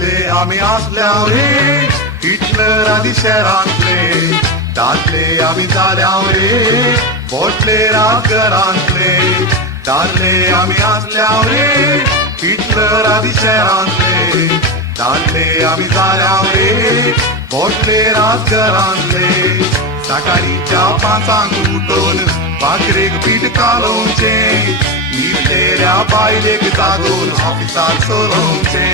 दादले आम्ही असल्याव रे हिटलर आदी शहरांतले दादले आम्ही जाल्याव रे बोटले राजघरांतले दादले आम्ही असल्याव रे हिटलर आदी शहरांतले दादले आम्ही जाल्याव रे बोटले राजघरांतले सकाळीच्या 5 उठून भाकरेक पीठ कालोवचे न्हिदलेल्या बायलेक जागोवन ऑफिसात सोलोवचे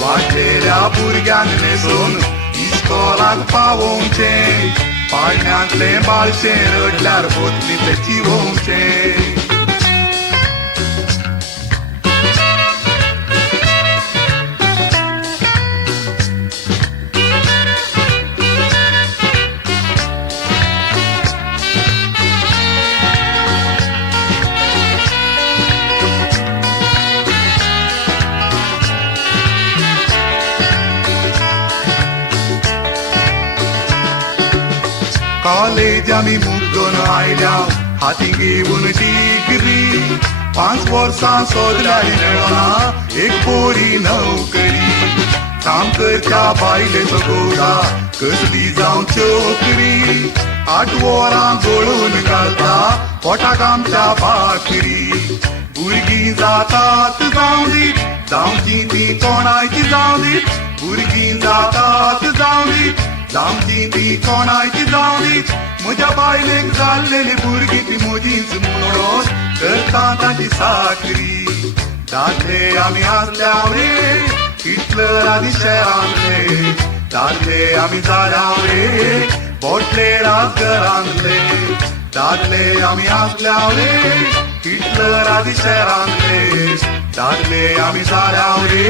वाडलेल्या भुरग्यांक न्हेसोवन इस्कॉलाक पावोवचे पाळण्यांतले बाळशे रडल्यार बोतलींतले चिवोवचे कॉलेज आम्ही मुद्दून आयल्याव हाती घेऊन डिग्री 5 वर्सां सोदल्यारी मेळना एक बरी नोकरी काम करच्या बायलेचो गोडा कसली जावं चोकरी 8 वरां गळून घालता पोटाक आमच्या भाकरी भुरगीं जातात जावं दीत जावची ती कोणाची जावं दीत भुरगीं जातात जावं दीत जावची ती कोणाची जावं दीत म्हज्या बायलेक जाल्लेली भुरगीं ती म्हजीच म्हणून करता ताची साकरी दादले आमी आसल्याव रे हिटलर आदी शहरांतले दादले आमी जाल्याव रे बोटले राजघरांतले दादले आमी आसल्याव रे हिटलर आदी शहरांतले दादले आमी जाल्याव रे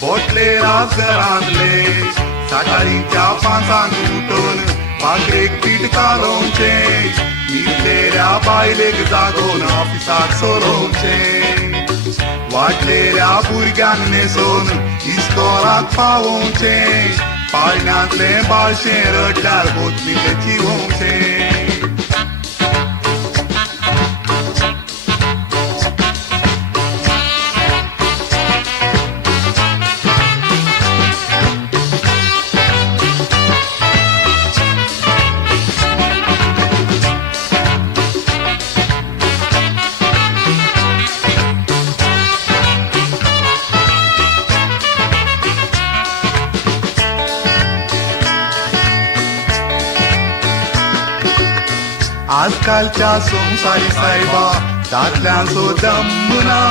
बोटले राजघरांतले सकाळीच्या 5 उठून भाकरेक पीठ कालोवचे न्हिदलेल्या बायलेक जागोवन ऑफिसाक सोलोवचे वाडलेल्या भुरग्यांक न्हेसोवन इस्कॉलाक पावोवचे पाळण्यांतले बाळशे रडल्यार बोतलींतले चिवोवचे आजकालच्या संवसारी सायबा दादल्यांचो दम ना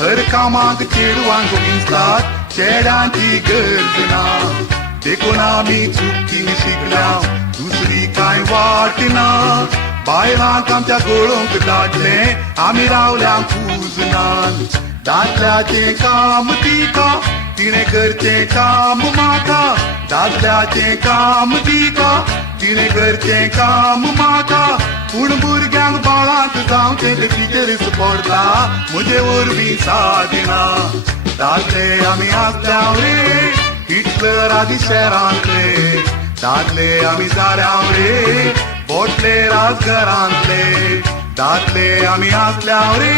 हर कामाक चेडवांक विंचतात चेड्यांची गरज ना देखून आमी चुकीन शिकल्या दुसरी कांय वाट ना बायलांक आमच्या गळोवंक धाडले आमी रावल्या कुजनान दादल्याचें काम तिका तिणें करचें काम म्हाका दादल्याचें काम तिका तिणें करचें काम म्हाका पूण भुरग्यांक बाळांक जावचें टिचरीस पडटा म्हजे वरवीं सादिना दादले आमी आसल्याव रे हिटलर आदी शहरांतले दादले आमी जाल्याव रे बोटले राजघरांतले दादले आमी आसल्याव रे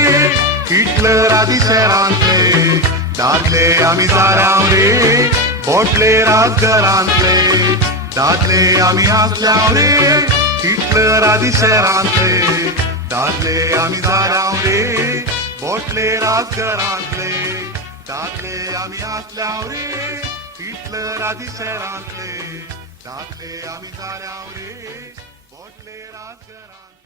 हिटलर आदी शहरांतले दादले आमी जाल्याव रे बोटले राजघरांतले दादले आमी आसल्याव रे हिटलर आदी शहरांतले दादले आमी जाल्याव रे बोटले राजघरांतले दादले आमी आसल्याव रे हिटलर आदी शहरांतले दादले आमी जाल्याव रे बोटले राजघरांतले